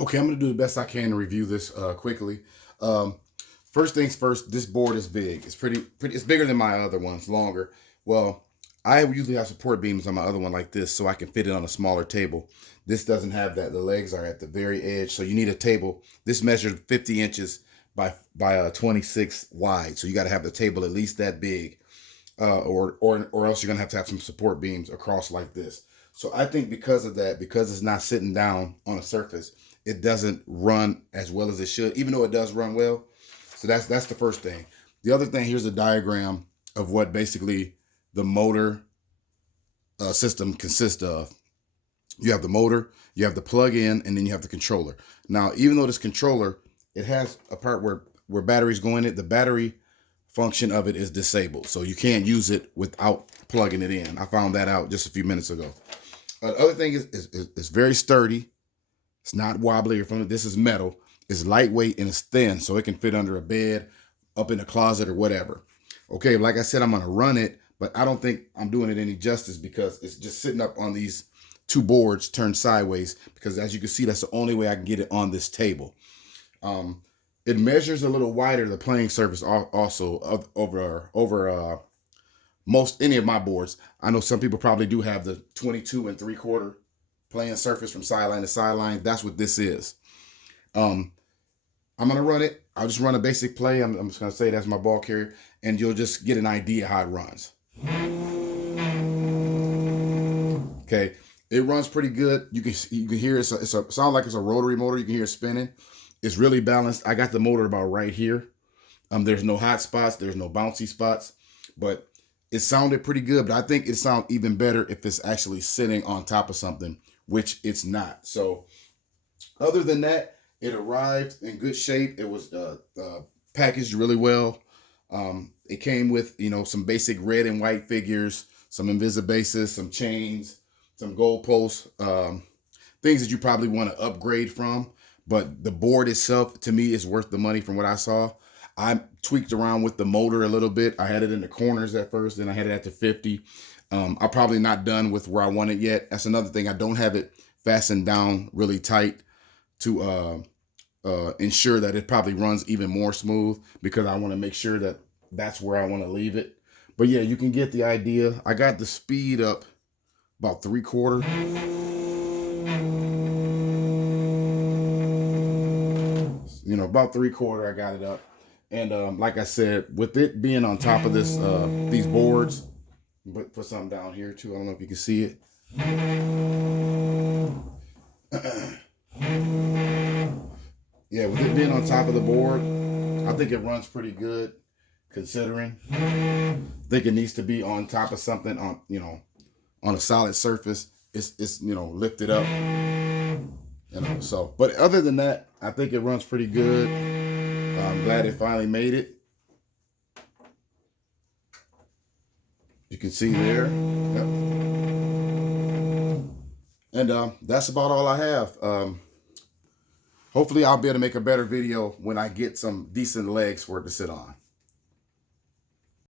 Okay, I'm gonna do the best I can to review this quickly. Um, First things first, this board is big. It's pretty. It's bigger than my other ones, longer. Well, I usually have support beams on my other one like this, so I can fit it on a smaller table. This doesn't have that. The legs are at the very edge, so you need a table. This measured 50 inches by 26 wide, so you got to have the table at least that big, or else you're gonna have some support beams across like this. So I think because of that, because it's not sitting down on a surface, it doesn't run as well as it should, even though it does run well. So that's the first thing. The other thing, here's a diagram of what basically the motor system consists of. You have the motor, you have the plug-in, and then you have the controller. Now, even though this controller, it has a part where batteries go in it, the battery function of it is disabled. So you can't use it without plugging it in. I found that out just a few minutes ago. The other thing is it's very sturdy. It's not wobbly or something. This is metal. It's lightweight and it's thin, so it can fit under a bed, up in a closet, or whatever. Okay, like I said, I'm gonna run it, but I don't think I'm doing it any justice because it's just sitting up on these two boards turned sideways. Because as you can see, that's the only way I can get it on this table. Um, it measures a little wider the playing surface also over most any of my boards. I know some people probably do have the 22 3/4 playing surface from sideline to sideline. That's what this is. Um, I'm gonna run it. I'll just run a basic play. I'm just gonna say that's my ball carrier, and you'll just get an idea how it runs. Okay, it runs pretty good. You can hear it's a sound like it's a rotary motor. You can hear it spinning. It's really balanced. I got the motor about right here. There's no hot spots. There's no bouncy spots, but it sounded pretty good. But I think it sounds even better if it's actually sitting on top of something, which it's not. So other than that, it arrived in good shape. It was packaged really well. It came with some basic red and white figures, some invisibases, some chains, some goalposts, things that you probably want to upgrade from. But the board itself, to me, is worth the money from what I saw. I tweaked around with the motor a little bit. I had it in the corners at first, then I had it at the 50. I'm probably not done with where I want it yet. That's another thing. I don't have it fastened down really tight to ensure that it probably runs even more smooth, because I want to make sure that that's where I want to leave it. But yeah, you can get the idea. I got the speed up about 3/4. About 3/4, I got it up. And like I said, with it being on top of these boards, but put something down here too. I don't know if you can see it. Yeah, with it being on top of the board, I think it runs pretty good, considering. I think it needs to be on top of something on a solid surface. It's lifted up. So, but other than that, I think it runs pretty good. I'm glad it finally made it. You can see there. Yep. And that's about all I have. Hopefully I'll be able to make a better video when I get some decent legs for it to sit on.